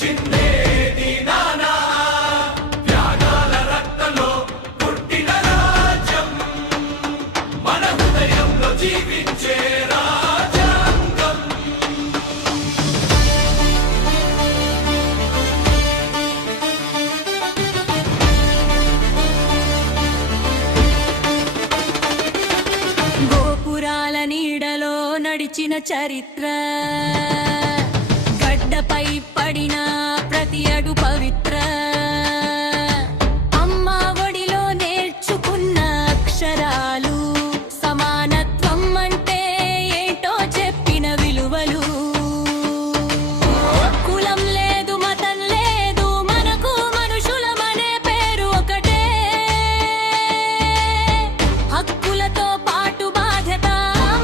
చిందేది నానా త్యాగాల రక్తంలో పుట్టిన రాజ్యం మన హృదయంలో జీవించే రాజ్యాంగం. గోపురాల నీడలో నడిచిన చరిత్ర, గడ్డపై పడిన ప్రతి అడు పవిత్ర. అమ్మ ఒడిలో నేర్చుకున్న అక్షరాలు, సమానత్వం అంటే ఏంటో చెప్పిన విలువలు. కులం లేదు, మతం లేదు, మనకు మనుషులమనే పేరు ఒకటే. హక్కులతో పాటు బాధ్యత,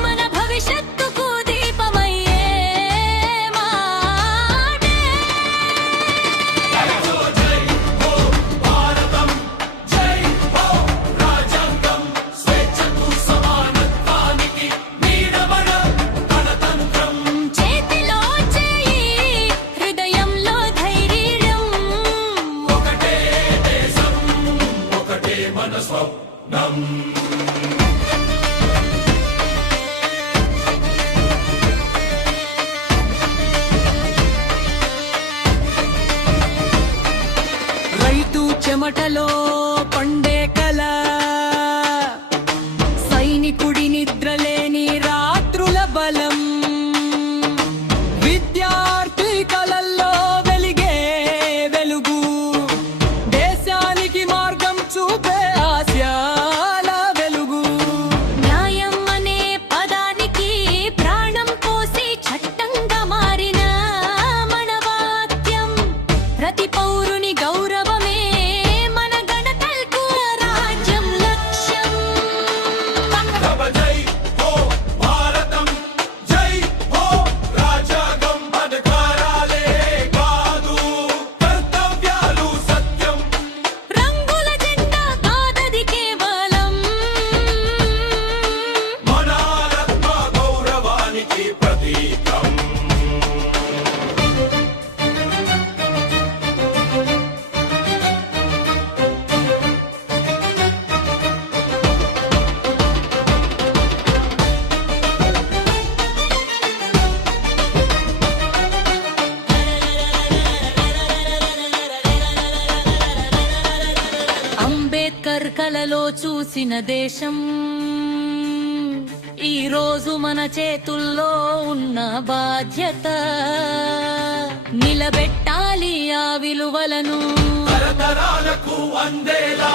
మన భవిష్యత్తుకు దీపమయ్యే మాటే. జై హో భారతం, జై హో రాజ్యాంగం, స్వేచ్ఛకు సమానత్వానికి నీడమన గణతంత్రం. చేతిలో చేయి, హృదయంలో ధైర్యం, ఒకటే దేశం, ఒకటే మన స్వప్నం. రైతు చెమటలో పండే కల, సైనికుడి నిద్రలేని రాత్రుల బలం. విద్యార్థి కలల్లో వెలిగే వెలుగు, దేశానికి మార్గం చూపే ఆశయాల వెలుగు. న్యాయం అనే పదానికి ప్రాణం పోసి చట్టంగా మారిన మన వాక్యం. ప్రతి పౌరుని గౌరవమే మన గణతంత్ర రాజ్యం లక్ష్యం. తమ జై హో భారతం, జై హో రాజ్యాంగం. అధికారాలే కాదు, కర్తవ్యాలు సత్యం. రంగుల జెండా కాదది కేవలం, మన ఆత్మ గౌరవానికి ప్రతీకం. అంబేద్కర్ కలలో చూసిన దేశం ఈ రోజు మన చేతుల్లో ఉన్న బాధ్యత. నిలబెట్టాలి ఆ విలువలను, తరతరాలకు అందేలా